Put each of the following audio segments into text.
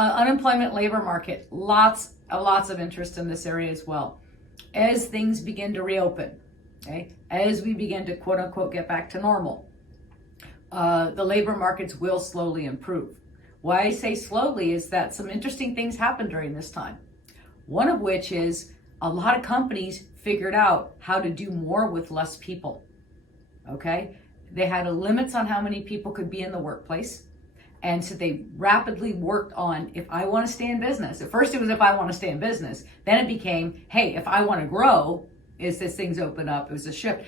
Unemployment labor market, lots of interest in this area as well. As things begin to reopen, okay, as we begin to quote unquote get back to normal, the labor markets will slowly improve. Why I say slowly is that some interesting things happened during this time. One of which is a lot of companies figured out how to do more with less people, okay? They had limits on how many people could be in the workplace. And so they rapidly worked on, if I want to stay in business. At first it was if I want to stay in business. Then it became, hey, if I want to grow, as this thing's open up, it was a shift.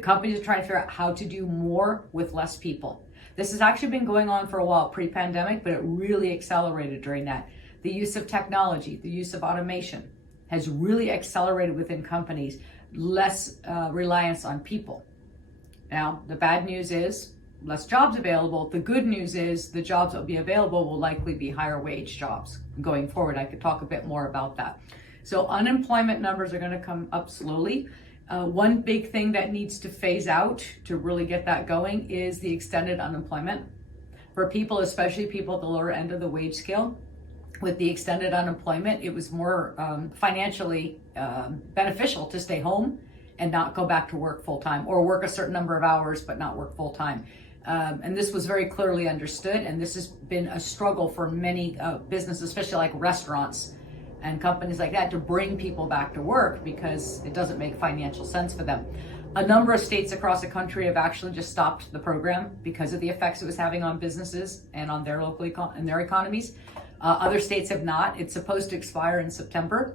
Companies are trying to figure out how to do more with less people. This has actually been going on for a while pre-pandemic, but it really accelerated during that. The use of technology, the use of automation has really accelerated within companies, less reliance on people. Now, the bad news is less jobs available. The good news is the jobs that will be available will likely be higher wage jobs going forward. I could talk a bit more about that. So unemployment numbers are going to come up slowly. One big thing that needs to phase out to really get that going is the extended unemployment. For people, especially people at the lower end of the wage scale, with the extended unemployment, it was more financially beneficial to stay home and not go back to work full time, or work a certain number of hours but not work full time. And this was very clearly understood, and this has been a struggle for many businesses, especially like restaurants and companies like that, to bring people back to work because it doesn't make financial sense for them. A number of states across the country have actually just stopped the program because of the effects it was having on businesses and on their local and their economies. Other states have not. It's supposed to expire in September.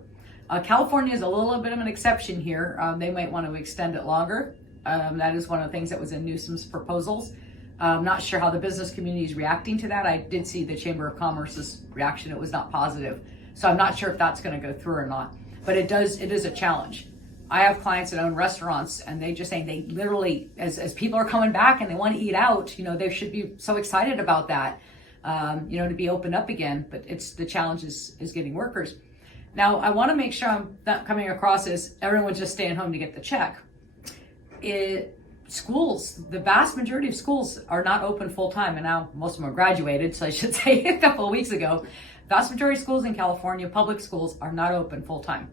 California is a little bit of an exception here. They might want to extend it longer. That is one of the things that was in Newsom's proposals. I'm not sure how the business community is reacting to that. I did see the Chamber of Commerce's reaction. It was not positive. So I'm not sure if that's going to go through or not. But it is a challenge. I have clients that own restaurants, and they just saying they literally, as people are coming back and they want to eat out, they should be so excited about that, to be opened up again. But the challenge is getting workers. Now, I want to make sure I'm not coming across as everyone's just staying home to get the check. Schools, the vast majority of schools are not open full time, and now most of them are graduated, so I should say a couple of weeks ago. Vast majority of schools in California, public schools, are not open full time.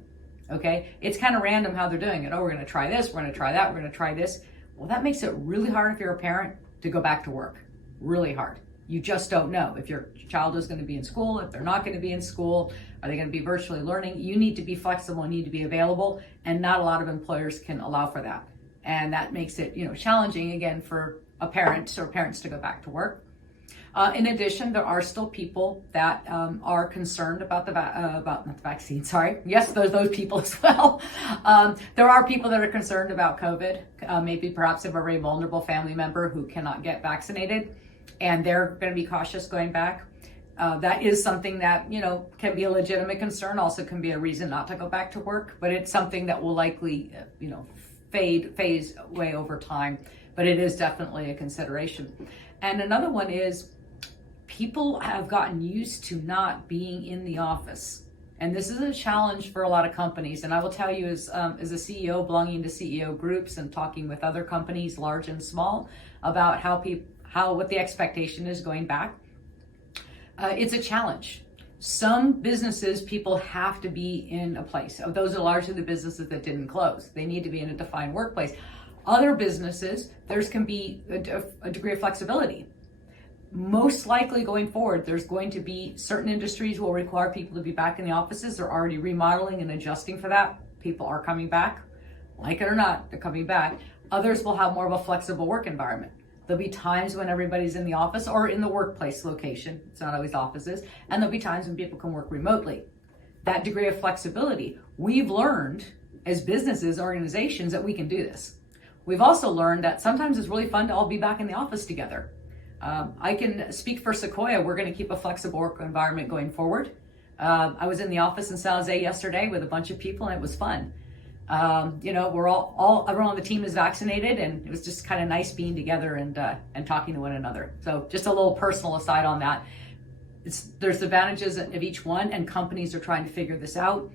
Okay, it's kind of random how they're doing it. Oh, we're going to try this, we're going to try that, we're going to try this. Well, that makes it really hard if you're a parent to go back to work. Really hard. You just don't know if your child is going to be in school, if they're not going to be in school, are they going to be virtually learning? You need to be flexible, need to be available, and not a lot of employers can allow for that. And that makes it, challenging again for parents to go back to work. In addition, there are still people that are concerned about not the vaccine. Sorry, yes, those people as well. There are people that are concerned about COVID. Maybe perhaps have a very vulnerable family member who cannot get vaccinated, and they're going to be cautious going back. That is something that can be a legitimate concern. Also, can be a reason not to go back to work. But it's something that will likely phase away over time. But it is definitely a consideration. And another one is, people have gotten used to not being in the office. And this is a challenge for a lot of companies. And I will tell you, as a CEO belonging to CEO groups and talking with other companies, large and small, about what the expectation is going back, it's a challenge. Some businesses, people have to be in a place. Those are largely the businesses that didn't close. They need to be in a defined workplace. Other businesses, there can be a degree of flexibility. Most likely going forward, there's going to be certain industries will require people to be back in the offices. They're already remodeling and adjusting for that. People are coming back. Like it or not, they're coming back. Others will have more of a flexible work environment. There'll be times when everybody's in the office or in the workplace location. It's not always offices. And there'll be times when people can work remotely. That degree of flexibility, we've learned as businesses, organizations, that we can do this. We've also learned that sometimes it's really fun to all be back in the office together. I can speak for Sequoia. We're going to keep a flexible work environment going forward. I was in the office in San Jose yesterday with a bunch of people, and it was fun. We're everyone on the team is vaccinated, and it was just kind of nice being together and talking to one another. So just a little personal aside on that. There's advantages of each one, and companies are trying to figure this out.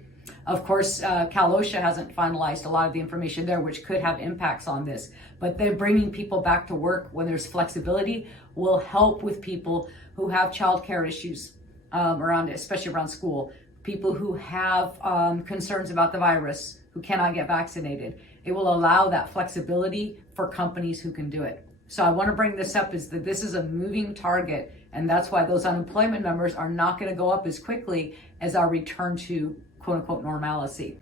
Of course, Cal OSHA hasn't finalized a lot of the information there, which could have impacts on this. But they're bringing people back to work when there's flexibility will help with people who have childcare issues, especially around school, people who have concerns about the virus, who cannot get vaccinated. It will allow that flexibility for companies who can do it. So I want to bring this up, is that this is a moving target, and that's why those unemployment numbers are not going to go up as quickly as our return to quote unquote normalcy.